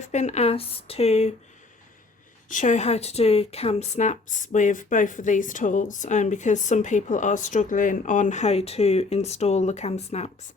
I've been asked to show how to do cam snaps with both of these tools because some people are struggling on how to install the cam snaps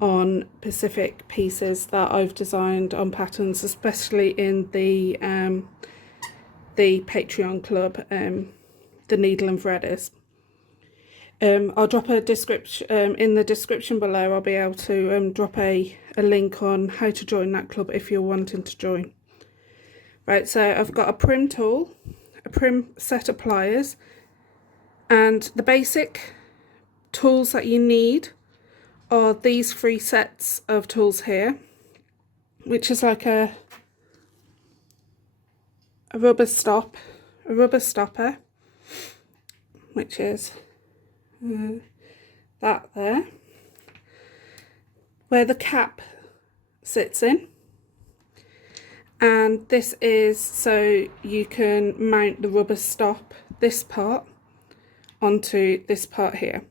on specific pieces that I've designed on patterns, especially in the Patreon club, the Needle and Threaders. I'll drop a description in the description below. I'll be able to drop a link on how to join that club if you're wanting to join. Right, so I've got a prim tool, a prim set of pliers, and the basic tools that you need are these 3 sets of tools here, which is like a rubber stopper, which is that there, where the cap sits in, and this is so you can mount the rubber stop, this part, onto this part here.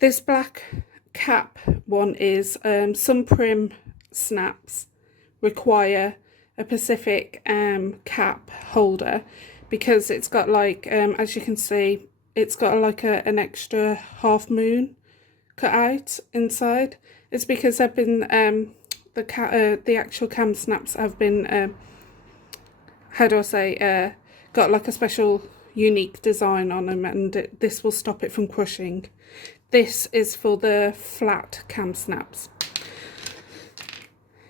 This black cap one is some prim snaps require a specific cap holder because it's got like as you can see, it's got like an extra half moon cut out inside. It's because they've been the actual cam snaps have been how do I say, got like a special unique design on them, and this will stop it from crushing. This is for the flat cam snaps.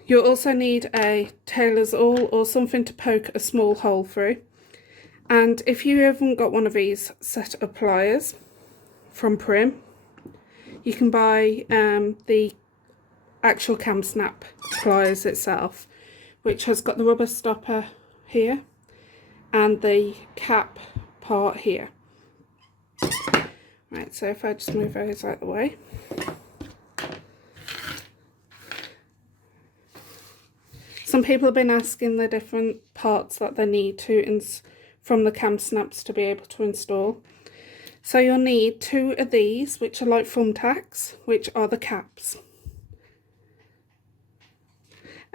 You'll also need a tailor's awl or something to poke a small hole through. And if you haven't got one of these set of pliers from Prim, you can buy the actual cam snap pliers itself, which has got the rubber stopper here and the cap part here. Right, so if I just move those out of the way. Some people have been asking the different parts that they need to from the cam snaps to be able to install. So you'll need 2 of these, which are like thumbtacks, which are the caps.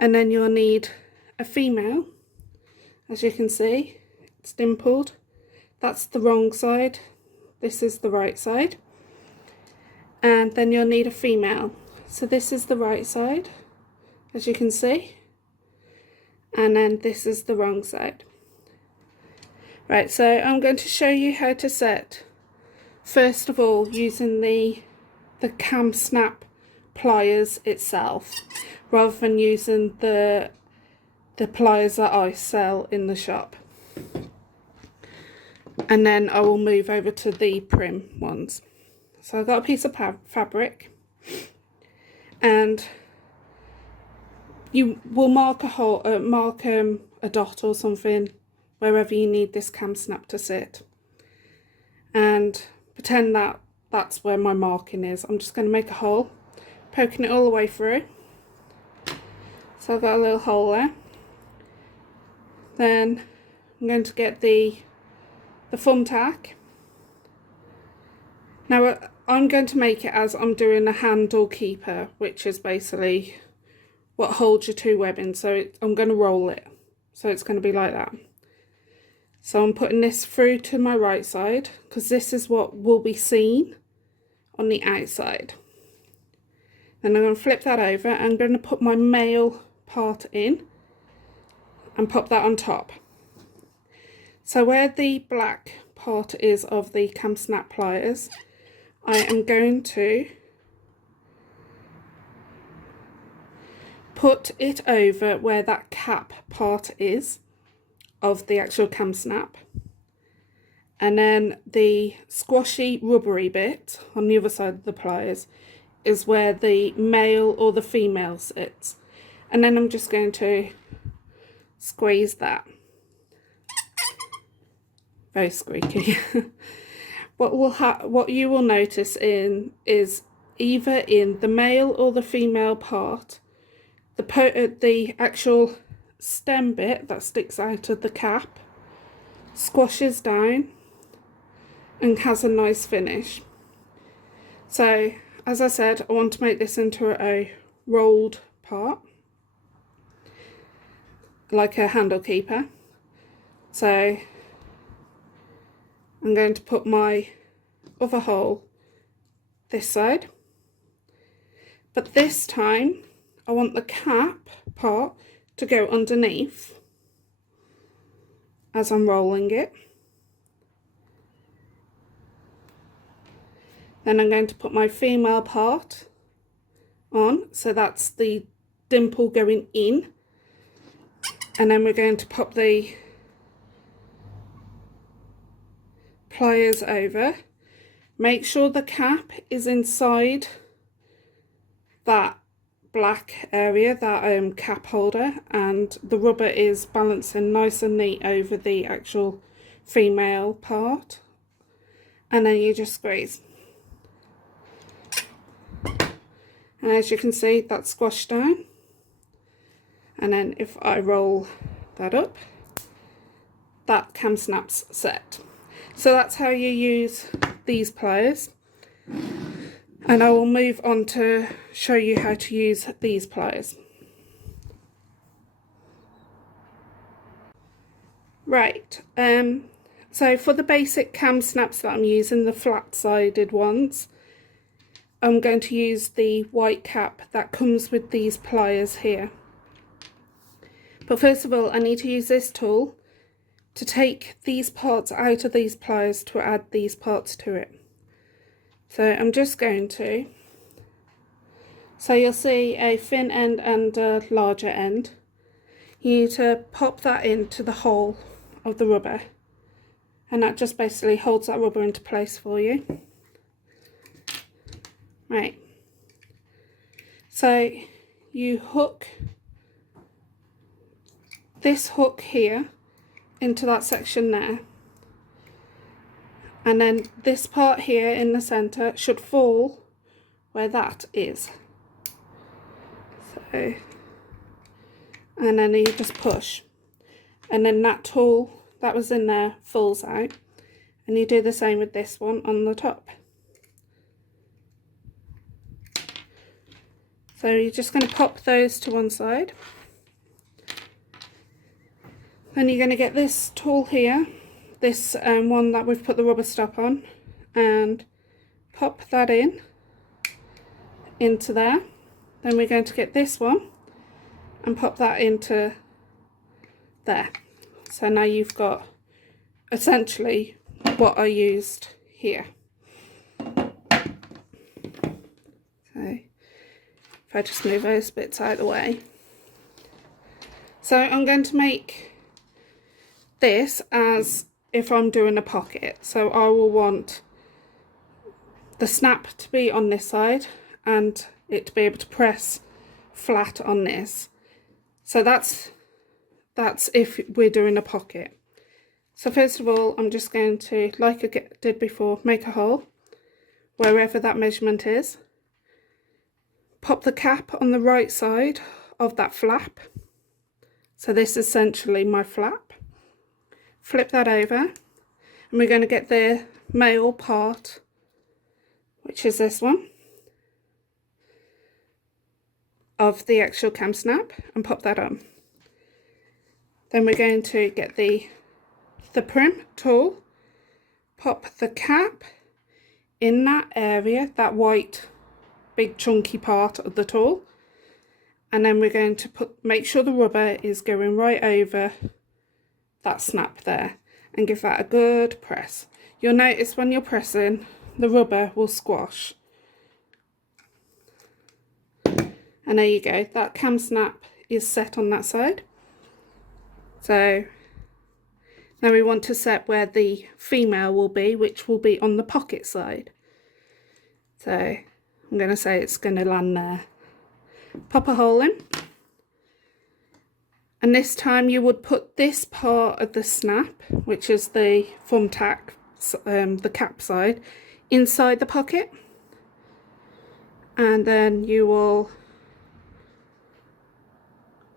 And then you'll need a female, as you can see, it's dimpled. That's the wrong side, this is the right side. And then you'll need a female. So this is the right side, as you can see. And then this is the wrong side. Right, so I'm going to show you how to set, first of all, using the cam snap pliers itself, rather than using the pliers that I sell in the shop. And then I will move over to the Prim ones. So I've got a piece of fabric, and you will mark a hole, a dot or something wherever you need this cam snap to sit, and pretend that that's where my marking is. I'm just going to make a hole, poking it all the way through. So I've got a little hole there. Then I'm going to get the thumbtack. Now I'm going to make it as I'm doing a handle keeper, which is basically what holds your 2 webbing. So I'm going to roll it, so it's going to be like that. So I'm putting this through to my right side because this is what will be seen on the outside. Then I'm going to flip that over. I'm going to put my male part in and pop that on top. So where the black part is of the cam snap pliers, I am going to put it over where that cap part is of the actual cam snap, and then the squashy rubbery bit on the other side of the pliers is where the male or the female sits. And then I'm just going to squeeze that. Very squeaky. What you will notice is either in the male or the female part, the actual stem bit that sticks out of the cap squashes down and has a nice finish. So as I said, I want to make this into a rolled part. like a handle keeper. So I'm going to put my other hole this side, but this time I want the cap part to go underneath as I'm rolling it. Then I'm going to put my female part on, so that's the dimple going in, and then we're going to pop the pliers over. Make sure the cap is inside that black area, that cap holder, and the rubber is balancing nice and neat over the actual female part, and then you just squeeze. And as you can see, that's squashed down. And then if I roll that up, that Kam Snap's set. So that's how you use these pliers. And I will move on to show you how to use these pliers. Right, so for the basic Kam Snaps that I'm using, the flat-sided ones, I'm going to use the white cap that comes with these pliers here. But first of all, I need to use this tool to take these parts out of these pliers to add these parts to it. So I'm just going to, so you'll see a thin end and a larger end. You need to pop that into the hole of the rubber, and that just basically holds that rubber into place for you. Right, so you hook this hook here into that section there, and then this part here in the center should fall where that is. So, and then you just push, and then that tool that was in there falls out, and you do the same with this one on the top. So you're just going to pop those to one side. Then you're going to get this tool here, this one that we've put the rubber stop on, and pop that into there. Then we're going to get this one and pop that into there. So now you've got essentially what I used here. So if I just move those bits out of the way. So I'm going to make this as if I'm doing a pocket. So I will want the snap to be on this side and it to be able to press flat on this. So that's if we're doing a pocket. So first of all, I'm just going to, like I did before, make a hole wherever that measurement is. Pop the cap on the right side of that flap. So this is essentially my flap. Flip that over, and we're going to get the male part, which is this one, of the actual Kam Snap, and pop that on. Then we're going to get the prim tool, pop the cap in that area, that white big chunky part of the tool, and then we're going to make sure the rubber is going right over that snap there, and give that a good press. You'll notice when you're pressing, the rubber will squash. And there you go, that Kam Snap is set on that side. So now we want to set where the female will be, which will be on the pocket side. So I'm going to say it's going to land there. Pop a hole in. And this time you would put this part of the snap, which is the thumbtack, the cap side, inside the pocket. And then you will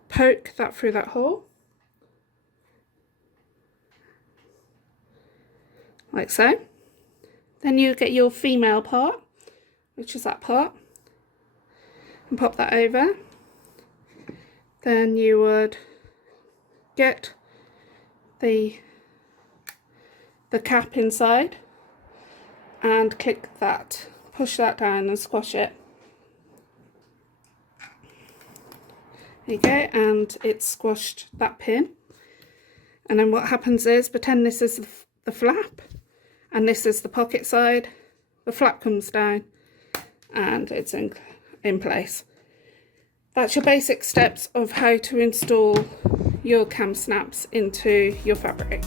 poke that through that hole. Like so. Then you get your female part, which is that part, and pop that over. Then you would get the cap inside and click that, push that down and squash it. There you go, and it's squashed that pin. And then what happens is, pretend this is the flap and this is the pocket side. The flap comes down and it's in place. That's your basic steps of how to install your Kam Snaps into your fabric.